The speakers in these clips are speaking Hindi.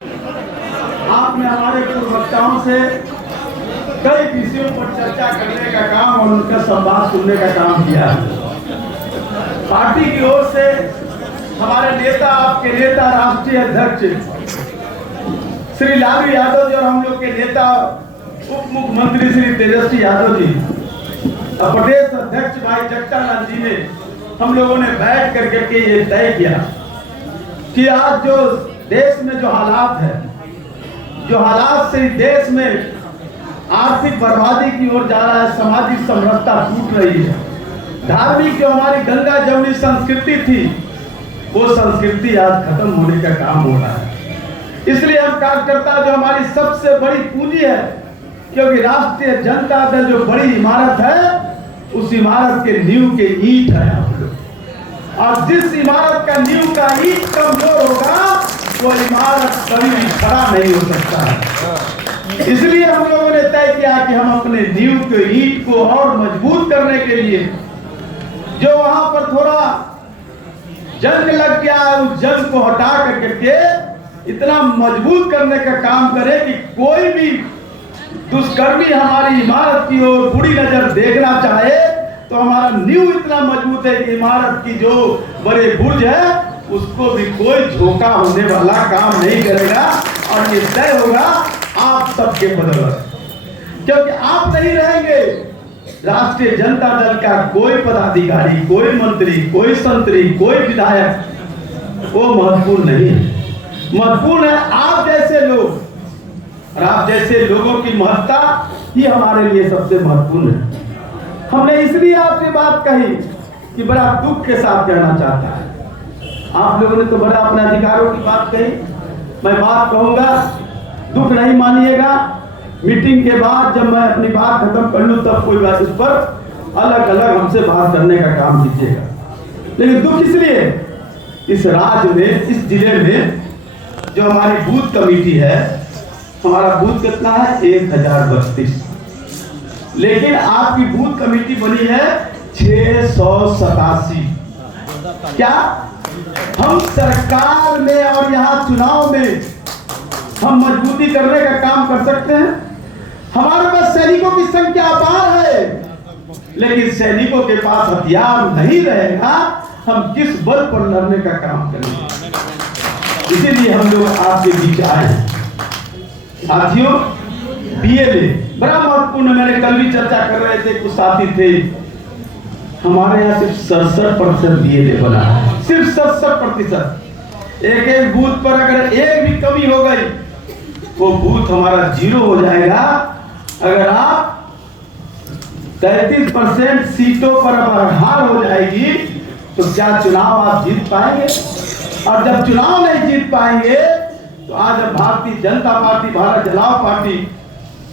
आपने हमारे पूर्व वक्ताओं से कई विषयों पर चर्चा करने का काम और उनका संवाद सुनने का काम किया। पार्टी की ओर से हमारे नेता, आपके नेता, राष्ट्रीय अध्यक्ष श्री लालू यादव जी और हम लोग के नेता उप मुख्यमंत्री श्री तेजस्वी यादव जी और प्रदेश अध्यक्ष भाई जगदानंद जी ने हम लोगों ने बैठ करके ये तय किया कि आज जो देश में जो हालात है, जो हालात से देश में आर्थिक बर्बादी की ओर जा रहा है, सामाजिक समरसता टूट रही है, धार्मिक जो हमारी गंगा जमुनी संस्कृति थी वो संस्कृति आज खत्म होने का काम हो रहा है। इसलिए हम कार्यकर्ता जो हमारी सबसे बड़ी पूंजी है, क्योंकि राष्ट्रीय जनता दल जो बड़ी इमारत है उस इमारत के नींव के ईंट है आप लोग, और जिस इमारत का नींव का ईंट कमजोर होगा वो इमारत कभी भी खड़ा नहीं हो सकता है। इसलिए हम लोगों ने तय किया कि हम अपने नींव के ईंट को और मजबूत करने के लिए जो वहां पर थोड़ा जंग लग गया है उस जंग को हटा करके इतना मजबूत करने का काम करें कि कोई भी दुष्कर्मी हमारी इमारत की ओर बुरी नजर देखना चाहे तो हमारा नींव इतना मजबूत है कि इमारत की जो बड़े बुर्ज है उसको भी कोई झोंका होने वाला काम नहीं करेगा। और ये तय होगा आप सबके बदौलत, क्योंकि आप नहीं रहेंगे राष्ट्रीय जनता दल का कोई पदाधिकारी, कोई मंत्री, कोई संतरी, कोई विधायक वो महत्वपूर्ण नहीं है। महत्वपूर्ण है आप जैसे लोग, और आप जैसे लोगों की महत्ता ही हमारे लिए सबसे महत्वपूर्ण है। हमने इसलिए आपसे बात कही कि बड़ा दुख के साथ कहना चाहता है, आप लोगों ने तो बड़ा अपने अधिकारों की बात कही, मैं बात कहूंगा, दुख नहीं मानिएगा। मीटिंग के बाद जब मैं अपनी बात खत्म कर लूं तब कोई बात, उस पर अलग अलग हमसे बात करने का काम कीजिएगा। लेकिन दुख इसलिए इस राज्य में, इस जिले में जो हमारी बूथ कमेटी है, हमारा बूथ कितना है 1032, लेकिन आपकी बूथ कमेटी बनी है 687। क्या हम सरकार में और यहाँ चुनाव में हम मजबूती करने का काम कर सकते हैं? हमारे पास सैनिकों की संख्या अपार है, लेकिन सैनिकों के पास हथियार नहीं रहेगा, हम किस बल पर लड़ने का काम करेंगे? इसीलिए हम लोग आपके बीच आए हैं। साथियों, बीएलए बड़ा महत्वपूर्ण, मैंने कल भी चर्चा कर रहे थे, कुछ साथी थे, हमारे यहाँ सिर्फ 67% बीएलए बना है, सिर्फ 67%। एक बूथ पर अगर एक भी कमी हो गई वो बूथ हमारा 0 हो जाएगा। अगर आप 33% सीटों पर अगर हार हो जाएगी तो क्या चुनाव आप जीत पाएंगे? और जब चुनाव नहीं जीत पाएंगे तो आज भारतीय जनता पार्टी, भारत जलाओ पार्टी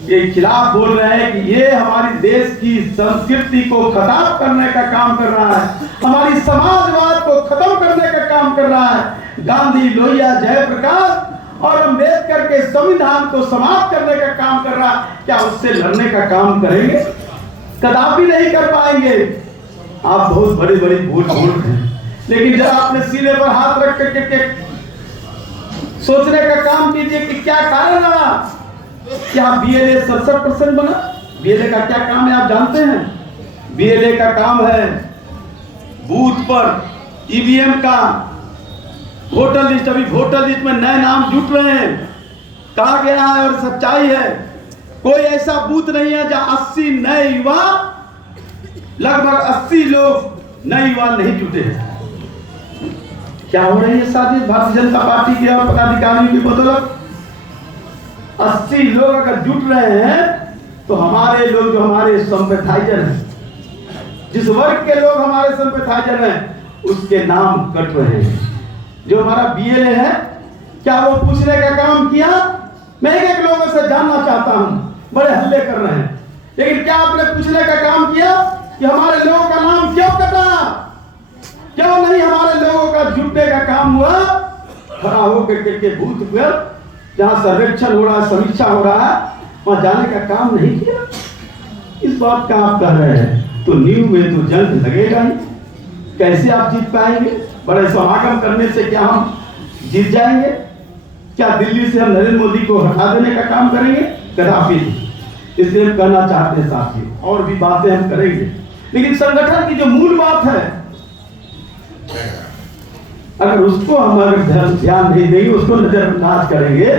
के खिलाफ बोल रहे हैं कि ये हमारी देश की संस्कृति को खत्म करने का काम कर रहा है, हमारी समाजवाद को खत्म करने का काम कर रहा है। गांधी, लोहिया, जयप्रकाश और अम्बेडकर के संविधान को समाप्त करने का काम कर रहा है। क्या उससे लड़ने का काम करेंगे? कदापि नहीं कर पाएंगे। आप बहुत बड़ी बड़ी भूल बोलते हैं, लेकिन जब आपने सीने पर हाथ रख करके सोचने का काम कीजिए कि क्या कारण रहा, क्या बीएलए 67% बना? बीएलए का क्या काम है आप जानते हैं? बीएलए का काम है बूथ पर ईवीएम का वोटर लिस्ट, अभी वोटर लिस्ट में नए नाम जुट रहे हैं, कहा गया है और सच्चाई है, कोई ऐसा बूथ नहीं है जहां 80 नए युवा, लगभग 80 लोग नए युवा नहीं जुटे हैं। क्या हो रही है साथी भारतीय जनता पार्टी के और पदाधिकारियों की बदौलत? 80 लोग अगर जुट रहे हैं तो हमारे लोग, जो हमारे संपैथाइजर हैं, जिस वर्ग के लोग हमारे संपैथाइजर हैं उसके नाम कट रहे हैं। जो हमारा बीएलए है, क्या वो पूछने का काम किया? मैं एक लोगों से जानना चाहता हूं, बड़े हल्ले कर रहे हैं, लेकिन क्या आपने पूछने का काम किया कि हमारे लोगों का नाम क्यों कटा? क्यों नहीं हमारे लोगों का जुटने का काम हुआ? खड़ा होकर के बूथ पर जहां सर्वेक्षण हो रहा है, समीक्षा हो रहा है, वहां जाने का काम नहीं किया। इस बात का आप कह रहे हैं तो नींव में तो जंग लगेगा ही, कैसे आप जीत पाएंगे? बड़े समागम करने से क्या हम जीत जाएंगे? क्या दिल्ली से हम नरेंद्र मोदी को हटा देने का काम करेंगे? कदापि नहीं। इसलिए हम कहना चाहते हैं साथियों, और भी बातें हम करेंगे, लेकिन संगठन की जो मूल बात है, अगर उसको हम ध्यान नहीं देंगे, उसको नजरअंदाज करेंगे,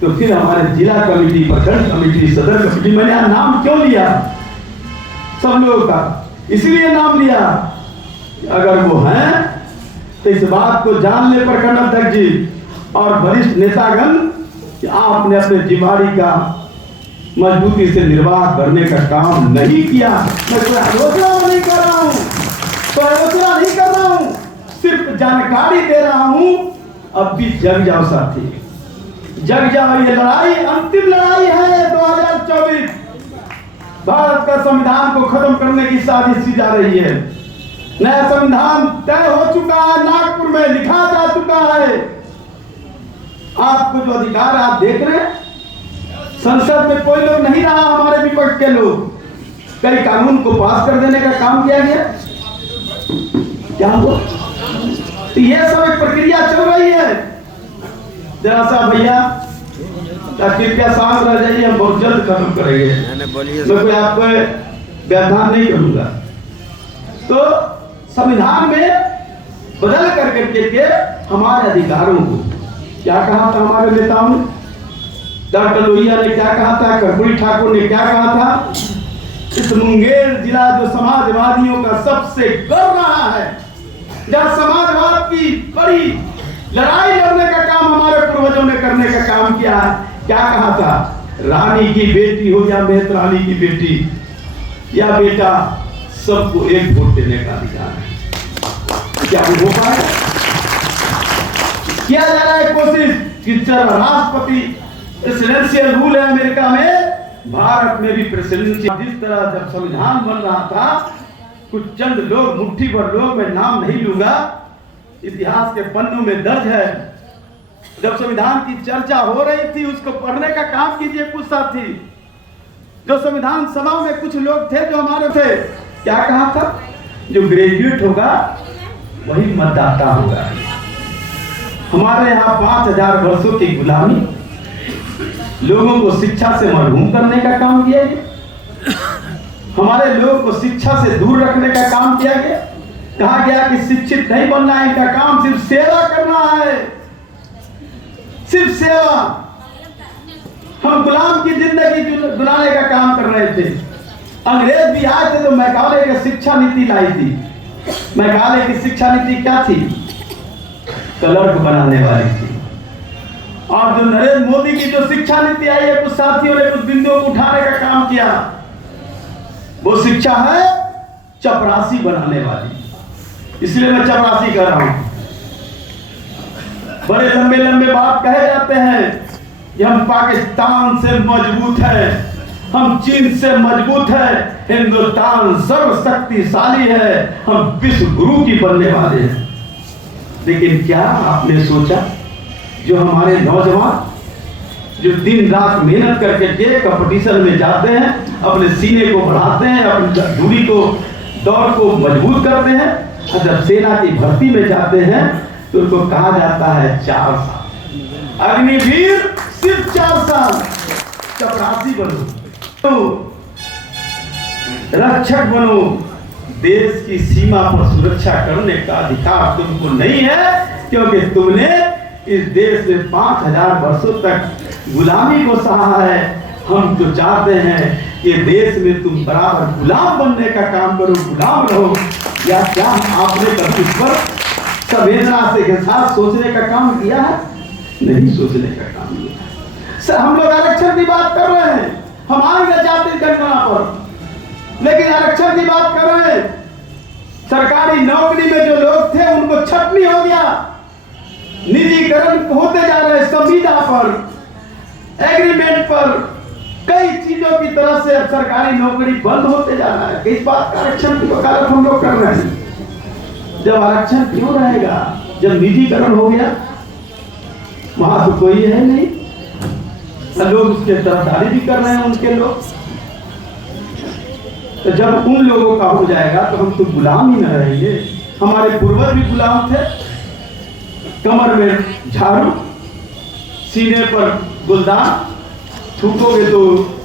तो फिर हमारे जिला कमेटी, प्रखंड कमेटी, सदर कमेटी, मैंने यहाँ नाम क्यों लिया सब लोगों का? इसलिए नाम लिया, अगर वो हैं तो इस बात को जान ले प्रखंड अध्यक्ष जी और वरिष्ठ नेतागण कि आपने अपने जिम्मेदारी का मजबूती से निर्वाह करने का काम नहीं किया। मैं कोई आलोचना नहीं कर रहा हूँ, कोई आलोचना नहीं कर रहा हूँ, सिर्फ जानकारी दे रहा हूँ। अब भी जग जाओ साथी, जग जाओ। ये लड़ाई अंतिम लड़ाई है। 2024 भारत का संविधान को खत्म करने की साजिश की जा रही है। नया संविधान तय हो चुका है, नागपुर में लिखा जा चुका है। आपको जो अधिकार आप देख रहे हैं, संसद में कोई लोग नहीं रहा, हमारे विपक्ष के लोग, कई कानून को पास कर देने का काम किया गया। क्या हुआ? तो ये सब एक प्रक्रिया चल रही है। जरा सा भैया कृपया शांत रह जाइए, हम बहुत जल्द खत्म करेंगे। मैं कोई आपको व्याख्यान नहीं करूंगा। तो संविधान में बदल करके हमारे अधिकारों को क्या कहा था हमारे नेताओं ने? डॉक्टर लोहिया ने क्या कहा था? कर्पूरी ठाकुर ने क्या कहा था? इस मुंगेर जिला जो समाजवादियों का सबसे गर्व रहा है, जहाँ समाजवाद की बड़ी लड़ाई लड़ने का काम हमारे पूर्वजों ने करने का काम किया है। क्या कहा था? रानी की बेटी हो या मेहत रानी की बेटी या बेटा, सबको एक वोट देने का अधिकार है। क्या वो हो पाएगा? किया जा रहा है कोशिश कि राष्ट्रपति प्रेसिडेंशियल रूल है अमेरिका में, भारत में भी प्रेसिडेंशियल। जिस तरह जब संविधान बन रहा था, कुछ चंद लोग, मुट्ठी भर लोग, मैं नाम नहीं लूंगा, इतिहास के पन्नों में दर्ज है, जब संविधान की चर्चा हो रही थी, उसको पढ़ने का काम कीजिए कुछ साथी। जो संविधान सभा में कुछ लोग थे जो हमारे थे, क्या कहा था? जो ग्रेजुएट होगा वही मतदाता होगा। हमारे यहाँ 5000 वर्षों की गुलामी, लोगों को शिक्षा से महरूम करने का काम किया गया। हमारे लोगों को शिक्षा से दूर रखने का काम किया गया। कहा गया कि शिक्षित नहीं बनना है, इनका काम सिर्फ सेवा करना है, सिर्फ सेवा। हम गुलाम की जिंदगी गुलाने का काम कर रहे थे। अंग्रेज भी आए थे तो मैकाले की शिक्षा नीति लाई थी। मैकाले की शिक्षा नीति क्या थी? क्लर्क बनाने वाली थी। और जो नरेंद्र मोदी की जो शिक्षा नीति आई है, कुछ साथियों ने कुछ बिंदुओं को उठाने का काम किया, वो शिक्षा है चपरासी बनाने वाली। इसलिए मैं चपरासी कर रहा हूं। बड़े लंबे लंबे बात कहे जाते हैं कि हम पाकिस्तान से मजबूत है, हम चीन से मजबूत है, हिंदुस्तान सर्वशक्तिशाली है, हम विश्व गुरु की बनने वाले हैं। लेकिन क्या आपने सोचा, जो हमारे नौजवान जो दिन रात मेहनत करके कंपटीशन में जाते हैं, अपने सीने को बढ़ाते हैं, अपनी दूरी को, दौड़ को मजबूत करते हैं, और जब सेना की भर्ती में जाते हैं तो उनको कहा जाता है 4 साल अग्निवीर, सिर्फ 4 साल। चपरासी बनो, तो रक्षक बनो। देश की सीमा पर सुरक्षा करने का अधिकार तुमको नहीं है, क्योंकि तुमने इस देश में 5000 वर्षों तक गुलामी को सहा है। हम जो चाहते हैं कि देश में तुम बराबर गुलाम बनने का काम करो, गुलाम रहो। या क्या आपने कभी इस पर संवेदना से साथ सोचने का काम किया है? नहीं सोचने का काम किया। हम लोग आरक्षण की बात कर रहे हैं, हम आएंगे जाति जनगणना पर, लेकिन आरक्षण की बात कर रहे हैं। सरकारी नौकरी में जो लोग थे उनको छटनी हो गया, निजीकरण होते जा रहे, संविदा पर, एग्रीमेंट पर, कई चीजों की तरह से अब सरकारी नौकरी बंद होते जा रहा है। इस बात का आरक्षण की वकालत हम लोग कर रहे हैं। जब आरक्षण क्यों रहेगा, जब निजीकरण हो गया, वहां तो कोई है नहीं, लोग उसके तरफदारी भी कर रहे हैं उनके लोग। तो जब उन लोगों का हो जाएगा तो हम तो गुलाम ही न रहेंगे। हमारे पूर्वज भी गुलाम थे, कमर में झाड़ू, सीने पर गुलदान थूकोगे तो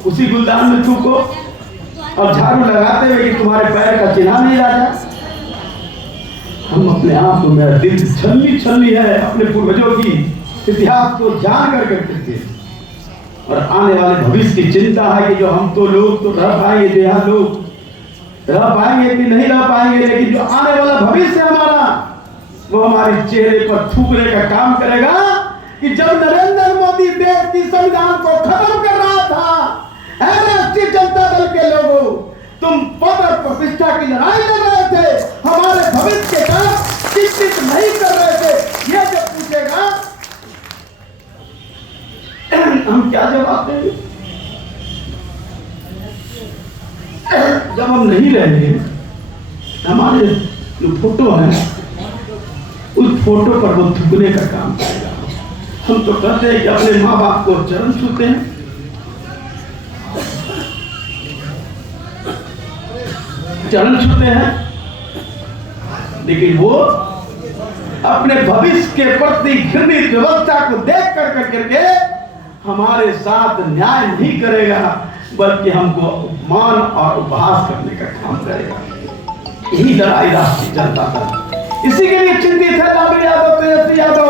उसी गुलदान में थूको, और झाड़ू लगाते हुए कि तुम्हारे पैर का चिन्ह नहीं राजा। हम अपने आप को, मेरा दिल छलनी छलनी है अपने पूर्वजों की इतिहास को जान कर करते, और आने वाले भविष्य की चिंता है कि जो हम तो लोग तो रह पाएंगे, जो यहाँ लोग रह पाएंगे कि नहीं रह पाएंगे, लेकिन जो आने वाला भविष्य हमारा वो हमारे चेहरे पर थूकने का काम करेगा कि जब नरेंद्र मोदी देश की संविधान को खत्म कर रहा था, राष्ट्रीय जनता दल के लोगों तुम पद और प्रतिष्ठा की लड़ाई लड़ रहे थे, हमारे भविष्य के काम चिंतित नहीं कर रहे थे। ये जब पूछेगा हम क्या जवाब देंगे? जब हम नहीं रहेंगे, हमारे जो फोटो है उस फोटो पर वो थूकने का काम करेगा। हम तो कहते हैं कि अपने माँ बाप को चरण छूते हैं, चरण छूते हैं, लेकिन वो अपने भविष्य के प्रति घृणित व्यवस्था को देख कर करके हमारे साथ न्याय नहीं करेगा, बल्कि हमको अपमान और उपहास करने का काम करेगा। यही लड़ाई राष्ट्रीय जनता दल इसी के लिए चिंतित है। लालू यादव, तेजस्वी यादव,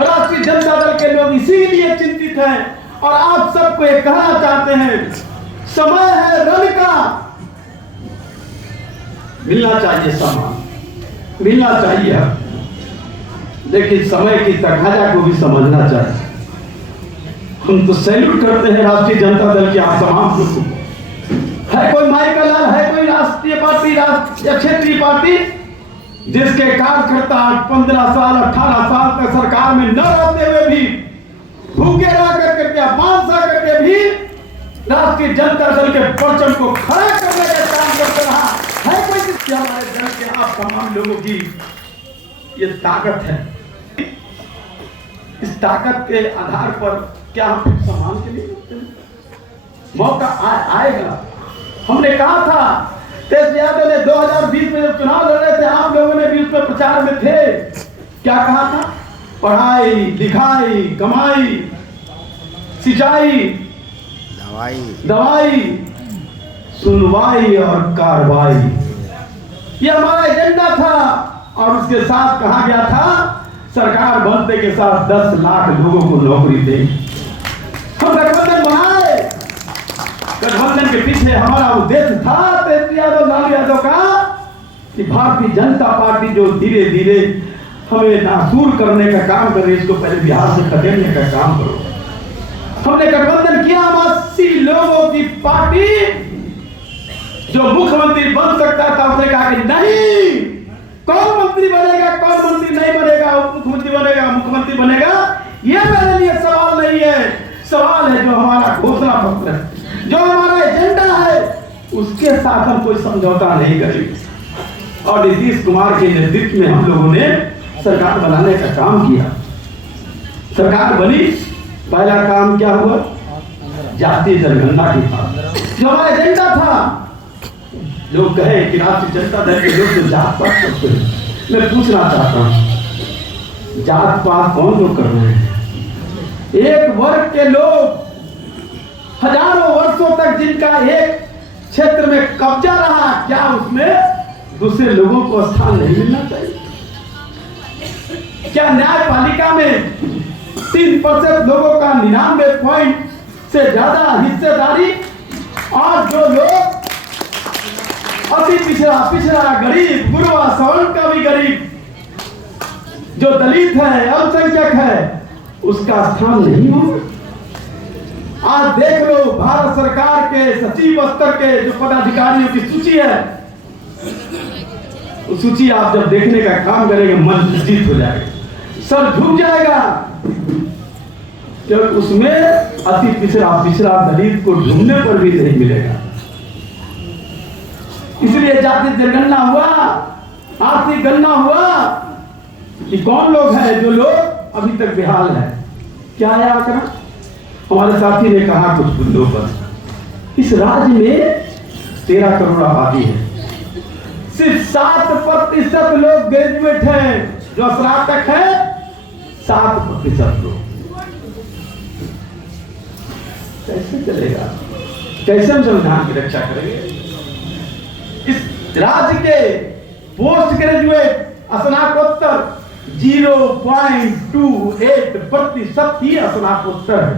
राष्ट्रीय जनता दल के लोग इसीलिए चिंतित हैं और आप सबको ये कहना चाहते हैं, समय है रण का, मिलना चाहिए सम्मान, मिलना चाहिए, लेकिन समय की तकाजा को भी समझना चाहिए। हम तो सैल्यूट करते हैं राष्ट्रीय जनता दल के आप तमाम लोगों को। है कोई माइकल लाल, है कोई राष्ट्रीय पार्टी, राष्ट्रीय क्षेत्रीय पार्टी जिसके कार्यकर्ता 15 साल 18 साल तक सरकार में न रहते हुए भी भूखे रह करके अपमान सह करके भी राष्ट्रीय जनता दल के परचम को खड़ा करने का काम करते रहा है? कोई जिससे हमारे दल के आप तमाम लोगों की ये ताकत है, इस ताकत के आधार पर क्या हम सम्मान के लिए करते हैं? मौका आएगा। हमने कहा था, तेजस्वी यादव ने 2020 में जब चुनाव लड़ रहे थे, आप लोगों ने भी उसमें प्रचार में थे, क्या कहा था? पढ़ाई लिखाई कमाई सिंचाई दवाई सुनवाई और कार्रवाई, ये हमारा एजेंडा था। और उसके साथ कहा गया था सरकार बनने के साथ 10 लाख लोगों को नौकरी दे। हम गठबंधन बनाए, गठबंधन के पीछे हमारा उद्देश्य था तेजस्वी यादव, लालू यादव का, कि भारतीय जनता पार्टी जो धीरे धीरे हमें नासूर करने का काम कर रही है, इसको पहले बिहार से खदेड़ने का काम करो। हमने गठबंधन किया, हम 80 लोगों की पार्टी, जो मुख्यमंत्री बन सकता था उसने कहा कि नहीं, कौन मंत्री बनेगा कौन मंत्री नहीं बनेगा, मुख्यमंत्री बनेगा मुख्यमंत्री बनेगा, ये मेरे लिए सवाल नहीं है। सवाल है जो हमारा घोषणा पत्र है, जो हमारा एजेंडा है, उसके साथ हम कोई समझौता नहीं करेंगे। और नीतीश कुमार के नेतृत्व में हम लोगों ने सरकार बनाने का काम किया। सरकार बनी, पहला काम क्या हुआ? जातीय जनगणना की बात, जो हमारा एजेंडा था। लोग कहे कि राष्ट्रीय जनता दल के लोग तो जात पात करते हैं, मैं पूछना चाहता हूं, जात पात कौन लोग कर रहे हैं? एक वर्ग के लोग हजारों वर्षों तक जिनका एक क्षेत्र में कब्जा रहा, क्या उसमें दूसरे लोगों को स्थान नहीं मिलना चाहिए? क्या न्यायपालिका में 3% लोगों का 99 पॉइंट से ज्यादा हिस्सेदारी, और जो लोग अति पिछड़ा गरीब, गुरबा, सवर्ण का भी गरीब, जो दलित है, अल्पसंख्यक है, उसका स्थान नहीं हो? आज देख लो, भारत सरकार के सचिव स्तर के जो पदाधिकारियों की सूची है, उस सूची आप जब देखने का काम करेंगे मन लज्जित हो जाएगा, सर झुक जाएगा, क्योंकि उसमें अति पिछड़ा दलित को ढूंढने पर भी नहीं मिलेगा। इसलिए जाति जनगणना हुआ, आर्थिक गणना हुआ कि कौन लोग हैं जो लोग अभी तक बेहाल है। क्या है आंकड़ा? हमारे साथी ने कहा कुछ मुद्दों पर, इस राज्य में 13 करोड़ आबादी है, सिर्फ 7% लोग ग्रेजुएट हैं, जो स्नातक है 7% लोग। कैसे चलेगा? कैसे हम संविधान की रक्षा करेंगे? इस राज्य के पोस्ट ग्रेजुएट स्नातकोत्तर 0.28% ही स्नातकोत्तर है।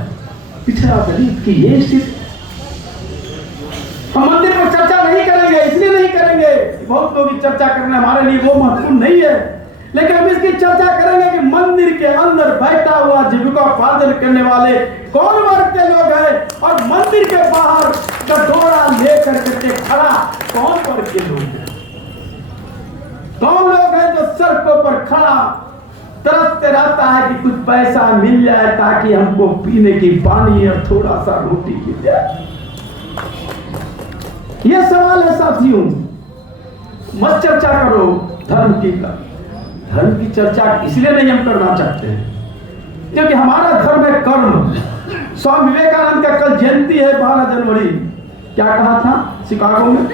पिछड़ा दलित की ये स्थिति। हम मंदिर पर चर्चा नहीं करेंगे, इसलिए नहीं करेंगे, बहुत लोग चर्चा करना हमारे लिए वो महत्वपूर्ण नहीं है, लेकिन हम इसकी चर्चा करेंगे कि मंदिर के अंदर बैठा हुआ जीविकोपार्जन करने वाले कौन वर्ग के लोग हैं और मंदिर के बाहर कटोरा लेकर के खड़ा कौन वर्ग के लोग हैं? कौन लोग हैं जो सड़कों पर खड़ा तरसते रहता है कि कुछ पैसा मिल जाए ताकि हमको पीने की पानी और थोड़ा सा रोटी मिल जाए? ये सवाल है साथियों। मत चर्चा करो धर्म की। धर्म की चर्चा इसलिए नहीं हम करना चाहते हैं क्योंकि हमारा धर्म है कर्म। स्वामी विवेकानंद का कल जयंती है 12 जनवरी। क्या कहा था शिकागो में?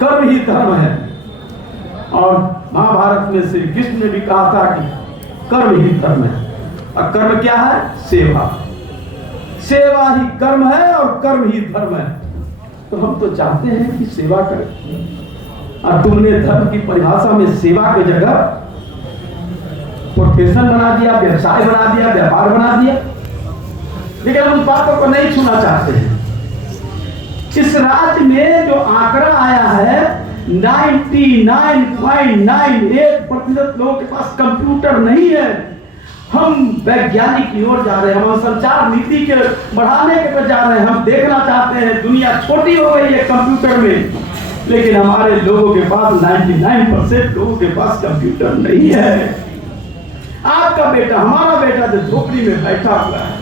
कर्म ही धर्म है। और महाभारत में श्री कृष्ण ने भी कहा था कि कर्म ही धर्म है। और कर्म क्या है? सेवा। सेवा ही कर्म है और कर्म ही धर्म है। तो हम तो चाहते हैं कि सेवा करें, और तुमने धर्म की परिभाषा में सेवा की जगह प्रोफेशन बना दिया, व्यवसाय बना दिया, व्यापार बना दिया। लेकिन हम उन बातों को नहीं छूना चाहते हैं। इस राज्य में जो आंकड़ा आया है 99.98% लोगों के पास कंप्यूटर नहीं है। हम वैज्ञानिक की ओर जा रहे हैं, हम संचार नीति के बढ़ाने के पर जा रहे हैं। हम देखना चाहते हैं दुनिया छोटी हो गई है कंप्यूटर में, लेकिन हमारे लोगों के पास 99% लोगों के पास कंप्यूटर नहीं है। आपका बेटा, हमारा बेटा जो झोपड़ी में बैठा हुआ है,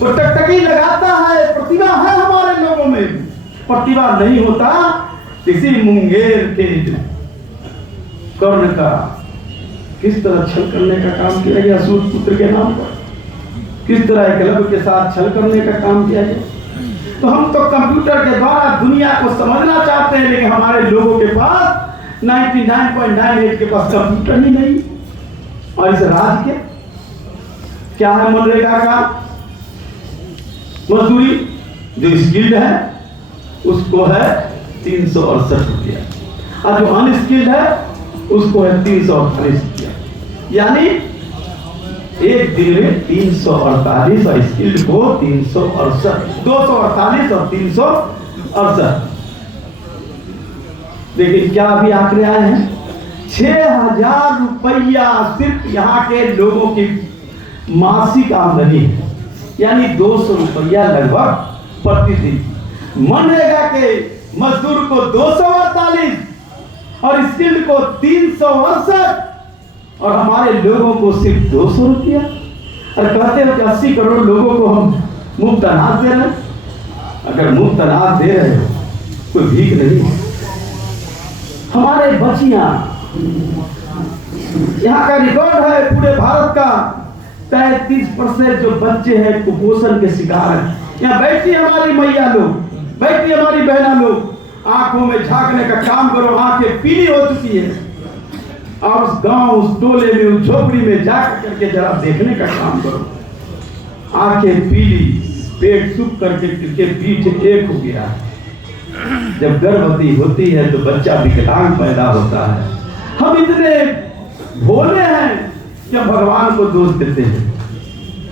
वो टकटकी लगाता है, प्रतिभा है हमारे लोगों में। प्रतिभा नहीं होता किसी मुंगेर के कर्ण का किस तरह छल करने का काम किया गया सूत पुत्र के नाम पर, किस तरह एकलव्य के साथ छल करने का काम किया गया। तो हम तो कंप्यूटर के द्वारा दुनिया को समझना चाहते हैं, लेकिन हमारे लोगों के पास 99.98 के पास कंप्यूटर ही नहीं। और इस राज्य के क्या है? मनरेगा का मजदूरी जो स्किल्ड है उसको है 368 रुपया, और जो अनस्किल्ड है उसको है 348 रुपया। यानी एक दिन में 348 और स्किल्ड को 368, 248 और 368। लेकिन क्या अभी आंकड़े आए हैं? 6000 रुपया सिर्फ यहाँ के लोगों की मासिक आमदनी है, यानी 200 रुपया लगभग प्रतिदिन। मनरेगा के मजदूर को 248 और स्किल्ड को 368, और हमारे लोगों को सिर्फ 200 रुपया। और कहते हो कि 80 करोड़ लोगों को हम मुफ्त अनाज दे रहे हैं। अगर मुफ्त अनाज दे रहे हो कोई भीख नहीं। हमारे बच्चियां, यहाँ का रिकॉर्ड है पूरे भारत का, 33% जो बच्चे हैं कुपोषण के शिकार हैं। यहाँ बैठी हमारी मैया लोग, बैठी हमारी बहना लोग, आंखों में झांकने का काम करो, आंखें पीली हो चुकी है। और उस गांव, उस टोले में, उस झोपड़ी में जाकर करके जरा देखने का काम करो। आंखें पीली, पेट सूख करके पीठ एक हो गया। जब गर्भवती होती है तो बच्चा विकलांग पैदा होता है। हम इतने भोले हैं कि भगवान को दोष देते हैं।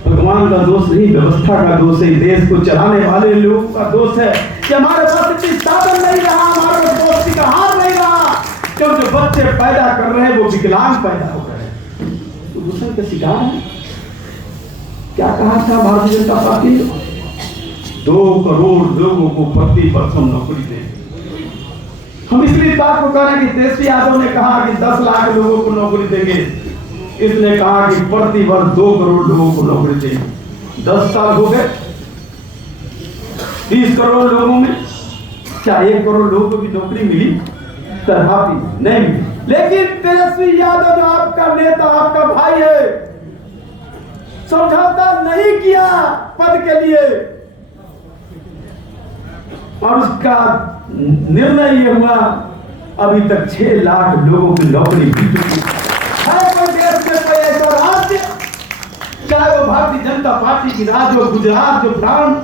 भगवान का दोष नहीं, व्यवस्था का दोष है, देश को चलाने वाले लोगों का दोष है कि हमारे पास इतनी साधन नहीं रहा, हमारे पास पौष्टिक आहार नहीं रहा, क्योंकि जो बच्चे पैदा कर रहे हैं वो विकलांग पैदा हो रहे हैं, तो दूसरे के शिकार है। क्या कहा था भारतीय जनता पार्टी ने? 2 करोड़ लोगों को प्रति वर्ष नौकरी दें। हम इसलिए बात को कह रहे हैं कि तेजस्वी यादव ने कहा कि 10 लाख लोगों को नौकरी देंगे, इसने कहा कि प्रति वर्ष 2 करोड़ लोगों को नौकरी देंगे। 10 साल हो गए, 30 करोड़ लोगों में क्या 1 करोड़ लोगों को भी नौकरी मिली? तथापि नहीं मिली। लेकिन तेजस्वी यादव जो आपका नेता, आपका भाई है, समझौता नहीं किया पद के लिए, और उसका निर्णय ये हुआ अभी तक 6 लाख लोगों की नौकरी मिल चुकी है। कोई देश में कोई ऐसा राज्य, क्या है वो भारतीय जनता पार्टी की राज। जो गुजरात, जो ब्रांड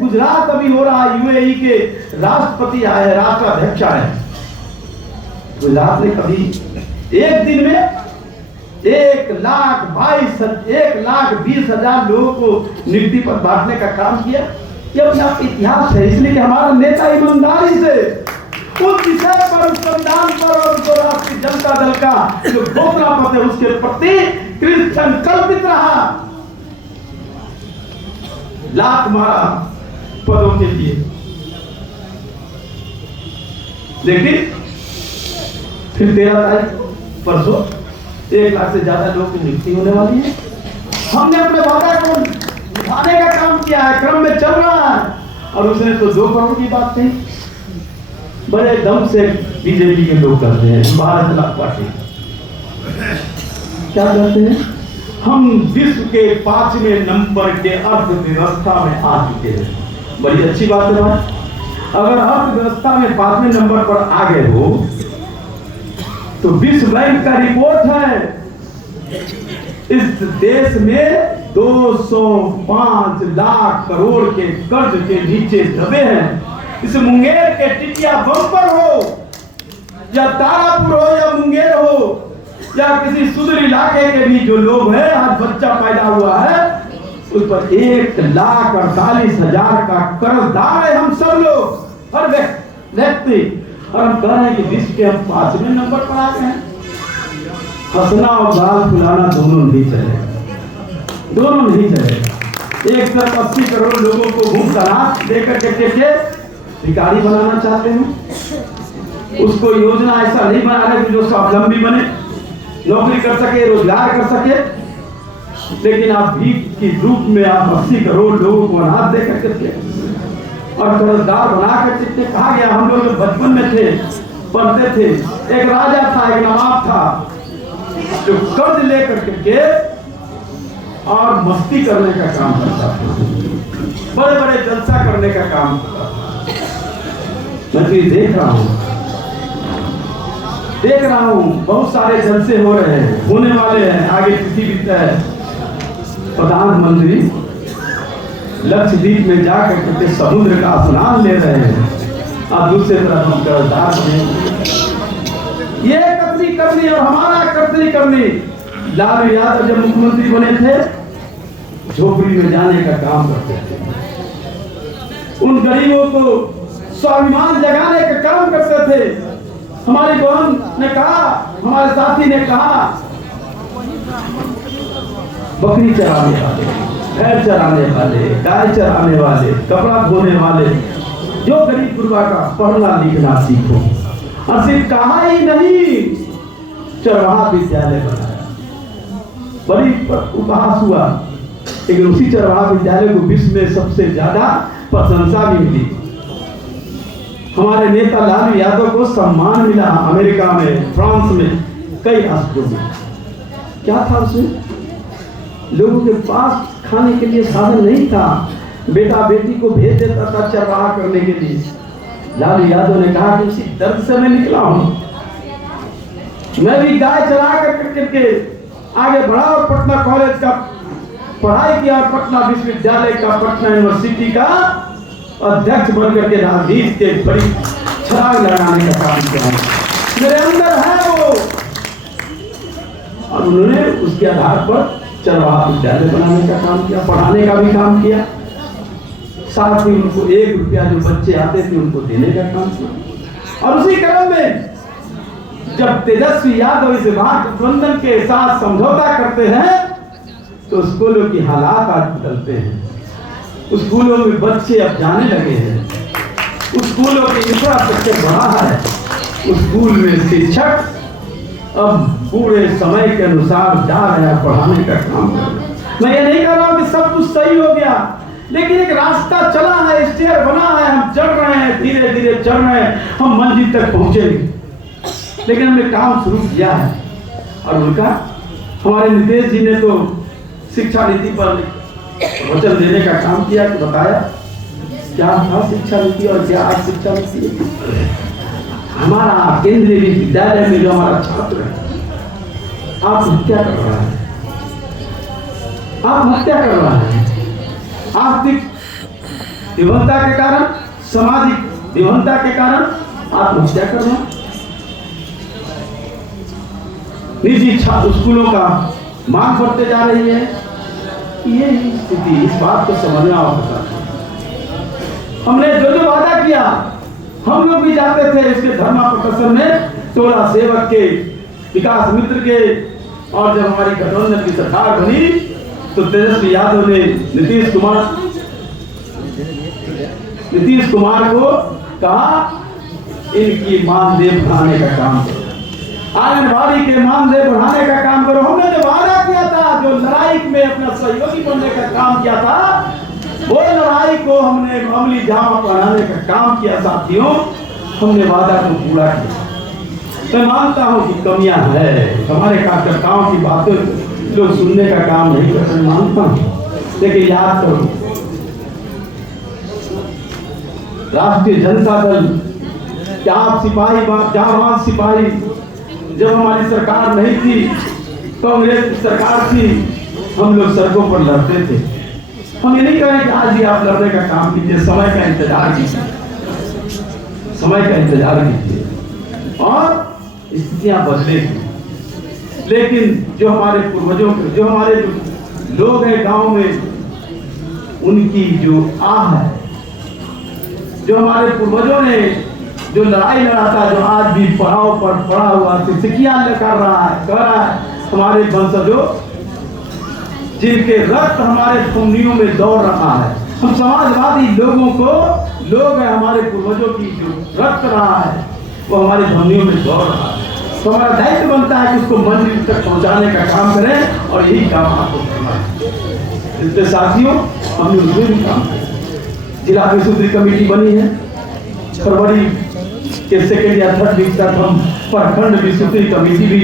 गुजरात अभी हो रहा है, यूएई के राष्ट्रपति आए, राष्ट्राध्यक्ष आए। गुजरात ने कभी एक दिन में 1,20,000 लोगों को नियुक्ति पर बांटने का काम किया। ये अपना इतिहास है, इसलिए कि हमारा नेता ईमानदारी से उस विषय पर, उस संविधान पर और उस राष्ट्रीय जनता दल का जो घोषणा पत्र है उसके प्रति संकल्पित रहा। लात मारा पदों के लिए, लेकिन फिर 13 तारीख परसों 1 लाख से ज्यादा लोग की नियुक्ति होने वाली है। हमने अपने वादा को निभाने का काम किया है, क्रम में चल रहा है। और उसने तो 2 करोड़ की बात कही, बड़े दम से बीजेपी के लोग करते हैं, भारत जनता पार्टी क्या करते हैं। हम विश्व के 5वें नंबर के अर्थव्यवस्था में आ चुके हैं। बड़ी अच्छी बात है भाई, अगर अर्थव्यवस्था में 5वें नंबर पर आ गए हो तो विश्व बैंक का रिपोर्ट है इस देश में 205 लाख करोड़ के कर्ज के नीचे दबे हैं। इस मुंगेर के टिटिया बम्पर हो या तारापुर हो या मुंगेर हो या किसी सुदूर इलाके के भी जो लोग हैं, आज बच्चा पैदा हुआ है उस पर 1,48,000 का कर्जदार है हम सब लोग, हर व्यक्ति। और हम कह रहे हैं कि विश्व के हम 5वें नंबर पर आ गए हैं। हंसना और गाल फुलाना दोनों नहीं चलेगा, दोनों नहीं चलेगा। एक तरफ 80 करोड़ लोगों को भूख तलाश देकर के भिखारी बनाना चाहते हैं, उसको योजना ऐसा नहीं बना रहे कि जो स्वावलंबी बने, नौकरी कर सके, रोजगार कर सके। लेकिन आप भीख की रूप में आप 80 करोड़ लोगों को अनाज दे करके और कर्जदार बना करके कहा गया। हम लोग बचपन में थे, पढ़ते थे, एक राजा था, एक नवाब था जो कर्ज लेकर के और मस्ती करने का काम करता था, बड़े बड़े जलसा करने का काम करता था। मैं तो ये देख रहा हूँ बहुत सारे जलसे हो रहे हैं, होने वाले हैं। आगे किसी भी प्रधानमंत्री लक्षद्वीप में जाकर के समुद्र का स्नान ले रहे हैं और दूसरे तरफ हम कर्जदार बने। ये कतरी करनी और हमारा कतरी करनी। लालू यादव जब मुख्यमंत्री बने थे झोपड़ी में जाने का काम करते थे, उन गरीबों को स्वाभिमान जगाने का काम करते थे। हमारी बहन ने कहा, हमारे साथी ने कहा, बकरी चराने वाले, भैंस चराने वाले, गाय चराने वाले, कपड़ा धोने वाले, जो गरीब गुरबा का पढ़ना लिखना सीखो। और सिर्फ कहा ही नहीं, चरवाहा विद्यालय बनाया, बड़ी उपहास हुआ। लेकिन उसी चरवाहा विद्यालय को विश्व में सबसे ज्यादा प्रशंसा भी मिली। हमारे नेता लालू यादव को सम्मान मिला अमेरिका में, फ्रांस में, कई राष्ट्रों में। क्या था उसमें? लोगों के पास खाने के लिए साधन नहीं था, बेटा बेटी को भेज देता था चरवाहा करने के लिए। लालू यादव ने कहा कि उसी दर्द से मैं निकला हूं, मैं भी गाय चरा करके आगे बढ़ा और पटना कॉलेज का पढ़ाई किया और पटना विश्वविद्यालय का, पटना यूनिवर्सिटी का अध्यक्ष बनकर के राजनीति के बड़ी छलांग लगाने का काम किया। मेरे अंदर है वो। और उन्होंने उसके आधार पर चरवाहा विद्यालय बनाने का काम किया, पढ़ाने का भी काम किया, साथ ही उनको 1 रुपया जो बच्चे आते थे उनको देने का काम किया। और उसी क्रम में जब तेजस्वी यादव इस महागठबंधन के साथ समझौता करते हैं तो स्कूलों की हालात आज बदलते हैं। उस स्कूलों में बच्चे अब जाने लगे हैं, उस स्कूलों की इंफ्रास्ट्रक्चर बढ़ा है, उस स्कूल में शिक्षक अब पूरे समय के अनुसार जा रहे हैं पढ़ाने का काम कर रहे हैं। मैं ये नहीं कह रहा हूँ कि सब कुछ सही हो गया, लेकिन एक रास्ता चला है, स्टेयर बना है, हम चढ़ रहे हैं, धीरे धीरे चढ़ रहे हैं, हम मंजिल तक पहुंचेंगे। लेकिन हमने काम शुरू किया है। और उनका हमारे नीतीश जी ने तो शिक्षा नीति पर वचन देने का काम किया, कि बताया क्या था शिक्षा नीति और क्या आज शिक्षा नीति है। हमारा केंद्रीय विद्यालय में जो हमारा छात्र है, आप क्या कर रहा है? आत्महत्या कर रहा है। आर्थिक विभनता के कारण, सामाजिक विभनता के कारण आत्महत्या कर रहा है। निजी स्कूलों का मांग बढ़ते जा रही है। ये स्थिति, इस बात को समझना होगा। हमने जो जो वादा किया, हम लोग भी जाते थे इसके धर्मा प्रदर्शन में, टोला सेवक के, विकास मित्र के, और जब हमारी गठबंधन की सरकार बनी तो तेजस्वी यादव ने नीतीश कुमार को कहा इनकी मानदेय बढ़ाने का काम करो, आंगनबाड़ी के मानदेय बढ़ाने का काम करो। हमने जो वादा किया था, जो लड़ाई में अपना सहयोगी बनने का काम किया था, वो लड़ाई को हमने अमली जामा पहनाने का काम किया। साथियों, हमने वादा को पूरा किया। मैं मानता हूं कि कमियां है, हमारे कार्यकर्ताओं की बातें लोग सुनने का काम नहीं करते, मानता हूं। लेकिन याद करो, राष्ट्रीय जनता दल, क्या आप सिपाही, जांबाज सिपाही, जब हमारी सरकार नहीं थी, कांग्रेस की सरकार थी, हम लोग सड़कों पर लड़ते थे। हम ये नहीं कहें कि आज ही आप लड़ने का काम कीजिए, समय का इंतजार कीजिए, समय का इंतजार कीजिए और स्थितियां बदलेगी। लेकिन जो हमारे पूर्वजों के, जो हमारे जो लोग हैं गांव में, उनकी जो आह है, जो हमारे पूर्वजों ने जो लड़ाई लड़ा था, जो आज भी पड़ाव पर पड़ा हुआ सिक्कियां कर रहा है हमारे वंशजों, जिनके रक्त हमारे धमनियों में दौड़ रहा है। हम समाजवादी लोगों को, लोग हैं हमारे पूर्वजों की जो रक्त रहा है, वो हमारे धमनियों में दौड़ रहा है। तो हमारा दायित्व बनता है कि उसको मंजिल तक पहुंचाने का काम करें, और यही काम आपको करना है। इसलिए साथियों, हमने उसमें भी काम किया। जिला विशुद्धि कमेटी बनी है, फरवरी के सेकेंड या थर्ड वीक तक हम प्रखंड विशुद्धि कमेटी भी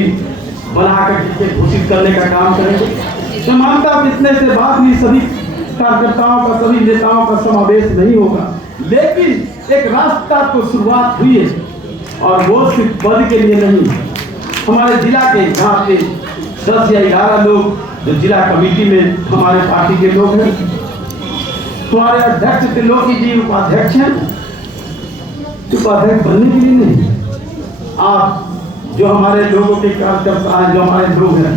बनाकर घोषित करने का काम करेंगे। मैं मानता हूं इतने से बाद भी सभी कार्यकर्ताओं का, सभी नेताओं का समावेश नहीं होगा, लेकिन एक रास्ता तो शुरुआत हुई है, और वो सिर्फ पद के लिए नहीं। हमारे जिला के यहाँ पे 10 या 11 लोग जो जिला कमेटी में हमारे पार्टी के लोग हैं, हमारे अध्यक्ष त्रिलोकी जी उपाध्यक्ष हैं। उपाध्यक्ष बनने के लिए नहीं, आप जो हमारे लोगों के कार्यकर्ता हैं, जो हमारे लोग हैं,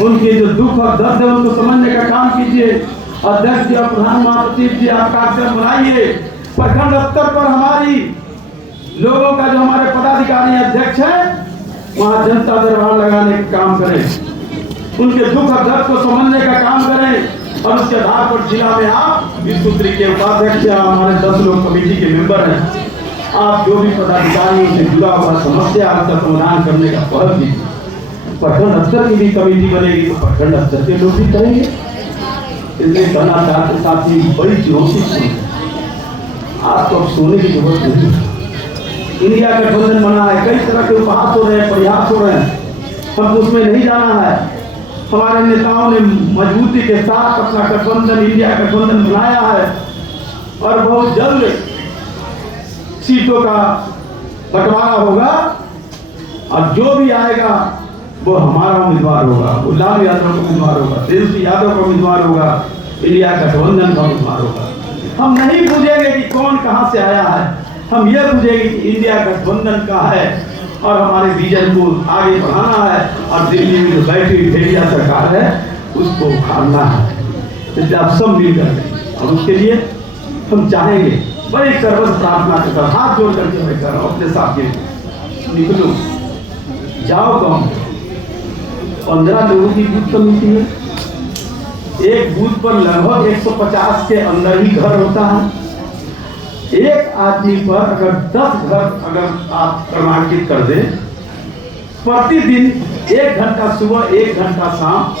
उनके जो दुख और दर्द है उनको समझने का काम कीजिए। अध्यक्ष जी और प्रधान महासचिव जी, आप कार्यक्रम बनाइए। प्रखंड स्तर पर हमारी लोगों का, जो हमारे पदाधिकारी अध्यक्ष हैं, वहाँ जनता दरबार लगाने का काम करें, उनके दुख और दर्द को समझने का काम करें, और उसके आधार पर जिला में आप विश्वसूत्री के उपाध्यक्ष, हमारे 10 लोग कमेटी के मेंबर हैं, आप जो भी पदाधिकारियों से जुड़ा हुआ समस्या का समाधान करने का पहल कीजिए। प्रखंड स्तर की भी कमेटी बनेगी तो प्रखंड स्तर के लोग भी करेंगे। इसलिए कहना चाहते साथी, बड़ी चुनौती आपको अब सोने की जरूरत नहीं। इंडिया गठबंधन बना है, कई तरह के उपहास हो रहे हैं, प्रयास हो रहे हैं, हम उसमें नहीं जाना है। हमारे नेताओं ने मजबूती के साथ अपना गठबंधन, इंडिया गठबंधन बनाया है, और बहुत जल्द सीटों का बंटवारा होगा, और जो भी आएगा वो हमारा उम्मीदवार होगा, वो लाल यादव का उम्मीदवार होगा, तेजस्वी यादव का उम्मीदवार होगा, इंडिया गठबंधन का उम्मीदवार होगा। हम नहीं पूछेंगे कि कौन कहां से आया है, हम ये पूछेंगे कि इंडिया गठबंधन का है, और हमारे विजन को आगे बढ़ाना है, और दिल्ली में जो बैठी भेड़िया सरकार है उसको उखाड़ना है। इसलिए आप सब मिलकर, और उसके लिए हम चाहेंगे, बड़ी सर्वस प्रार्थना के साथ हाथ जोड़ करके मैं कर रहा हूँ अपने साथ, निकलो, जाओ गाँव। 15 लोगों की बूथ कमेटी है, एक बूथ पर लगभग 150 के अंदर ही घर होता है। एक आदमी पर अगर 10 घर अगर आप क्रमांकित कर दें, प्रतिदिन 1 घंटा सुबह, 1 घंटा शाम,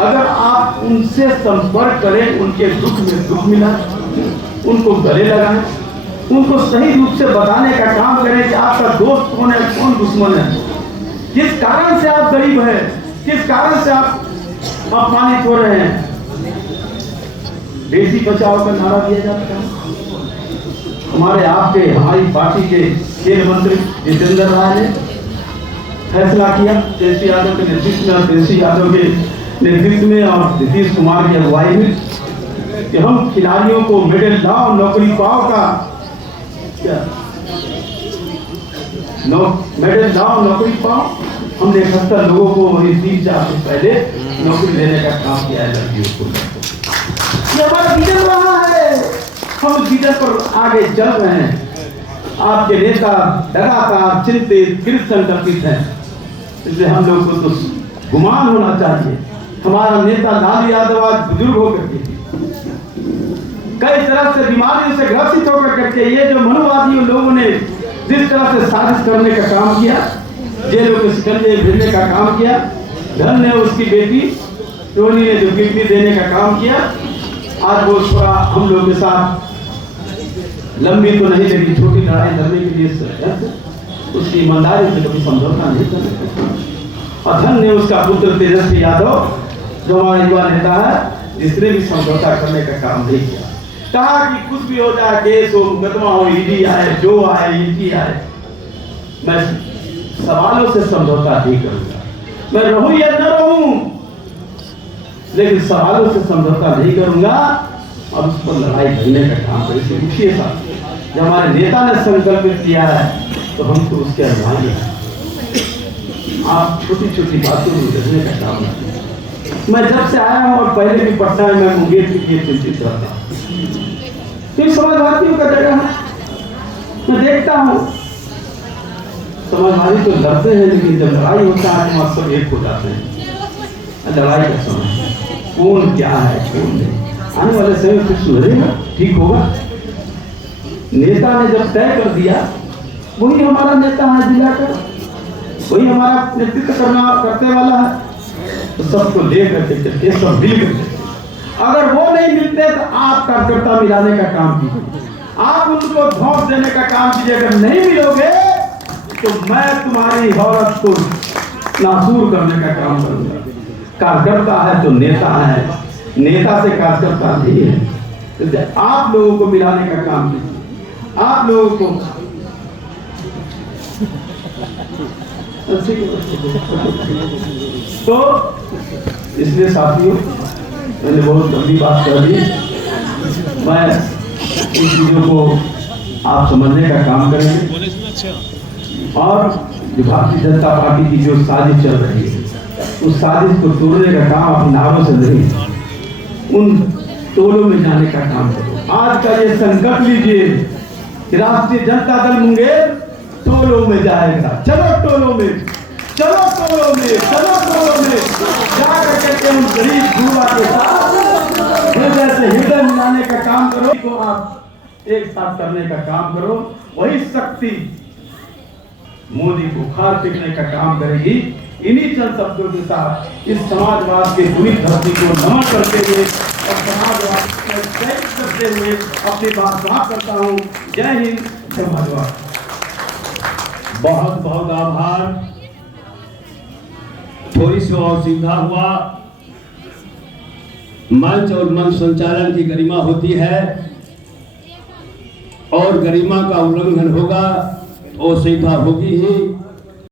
अगर आप उनसे संपर्क करें, उनके दुख में दुख मिला, उनको गले लगाएं, उनको सही रूप से बताने का काम करें कि आपका दोस्त कौन है, कौन दुश्मन है, किस कारण से आप गरीब हैं, किस कारण से आप अपमानित हो रहे हैं। बेटी बचाओ का नारा दिया जाता है। हमारे आपके, हमारी पार्टी के खेल मंत्री जितेंद्र राय ने फैसला किया, तेजस्वी यादव के नेतृत्व में, तेजस्वी यादव के नेतृत्व में और नीतीश कुमार की अगुवाई में कि हम खिलाड़ियों को मेडल लाओ, नौकरी पाओ का क्या मेडल लाओ, नौकरी पाओ। हमने 71 लोगों को 3-4 दिन पहले नौकरी देने का काम किया है लड़कियों को। ये हमारा विजन रहा है, हम विजन पर आगे चल रहे हैं। आपके नेता लगातार चिंतित कृत संकल्पित हैं, इसलिए हम लोग को तो गुमान होना चाहिए। हमारा नेता लालू यादव आज बुजुर्ग होकर के कई तरह से बीमारियों से ग्रसित होकर करके ये जो मनुवादी लोगों ने जिस तरह से साजिश करने का काम किया, जेलों के शिकंजे भेजने का काम किया, धन ने उसकी बेटी टोनी ने जो किडनी देने का काम किया, आज वो थोड़ा हम लोग के साथ लंबी तो नहीं लेकिन छोटी लड़ाई लड़ने के लिए उसकी ईमानदारी से कभी समझौता नहीं कर सकते। और धन ने उसका पुत्र तेजस्वी यादव जो हमारा युवा नेता है, जिसने भी समझौता करने का काम नहीं किया। कहा कि कुछ भी हो जाए, केस हो, मुकदमा हो, ईडी आए, जो आए, ईडी आए, मैं सवालों से समझौता नहीं करूंगा। मैं रहूं या न रहूं, लेकिन सवालों से समझौता नहीं करूंगा और उस पर लड़ाई लड़ने का काम करें। उठिए साहब, जब हमारे नेता ने संकल्पित किया है तो हम तो उसके अनुयायी हैं। आप छोटी छोटी बातों में लड़ने का काम नहीं। मैं जब से आया हूँ और पहले भी पटना में मैं मुंगेर के लिए चिंतित रहता हूँ। फिर समाजवादियों का जगह है, मैं देखता हूँ समाजवादी तो लड़ते हैं, लेकिन जब लड़ाई होता है तो वहाँ सब एक हो जाते हैं। लड़ाई का समय कौन क्या है कौन नहीं, आने वाले समय कुछ सुधरेगा, ठीक होगा। नेता ने जब तय कर दिया, वही हमारा नेता है जिला का, वही हमारा नेतृत्व करते वाला है, तो सबको लेकर के सब मिल करके। अगर वो नहीं मिलते तो आप कार्यकर्ता मिलाने का काम कीजिए, आप उनको धौंस देने का काम कीजिए। अगर नहीं मिलोगे तो मैं तुम्हारी औरत को नासूर करने का काम करूंगा। कार्यकर्ता है तो नेता है, नेता से कार्यकर्ता नहीं है। तो आप लोगों को मिलाने का काम कीजिए, आप लोगों को तो इसलिए साथियों, मैंने बहुत लंबी बात कर दी। मैं इन चीजों को आप समझने का काम करेंगे और जो भारतीय जनता पार्टी की जो साजिश चल रही है, उस साजिश को तोड़ने का काम अपने नारों से नहीं, उन टोलों में जाने का काम करो। आज का ये संकल्प लीजिए कि राष्ट्रीय जनता दल मुंगेर टोलों में जाएगा। चलो टोलों में, चलो टोलों में, चलो टोलों में जाकर करके उन गरीब युवा के साथ हृदय से हृदय मिलाने का काम करो, तो आप एक साथ करने का काम करो। वही शक्ति मोदी को खार फेंकने का काम करेगी। इन्हीं चंद शब्दों के साथ इस समाजवाद के पूरी धरती को नमन करते हुए और समाजवाद करते हुए अपनी बात समाप्त करता हूँ। जय हिंद, समाजवाद। बहुत बहुत आभार। थोड़ी सी असुविधा हुआ, मंच और मंच संचालन की गरिमा होती है और गरिमा का उल्लंघन होगा, असुविधा होगी ही।